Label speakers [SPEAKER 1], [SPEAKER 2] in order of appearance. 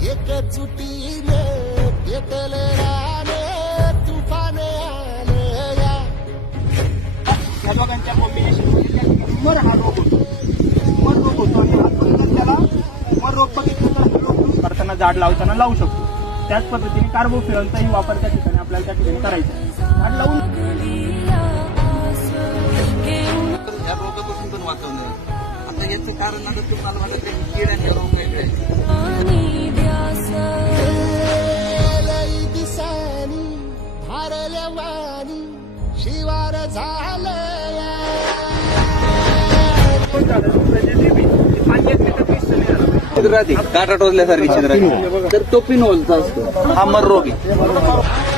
[SPEAKER 1] एकजुटीने पेटले राणे तुफान आले या
[SPEAKER 2] या दोघांच्या कॉम्बिनेशन मर हा रोग होतो मर रोग होतो आणि त्याला मर रोग बघितलं तर हा रोग use करताना झाड लावताना लावू शकतो त्याच पद्धतीने कार्बोफिरॉनचाही वापर त्या ठिकाणी आपल्याला त्या ठिकाणी करायचा आहे. झाड लावून
[SPEAKER 3] या रोगापासून पण वाचवणं आहे. आता याचं कारण आता तुम्हाला वाटत आहे किड्यांचे रोग वेगळे
[SPEAKER 1] झालं
[SPEAKER 3] काटा टोचल्यासारखी छिद्र राहते. तर तो पिनोलचा असतो. हा मर रोग. आहे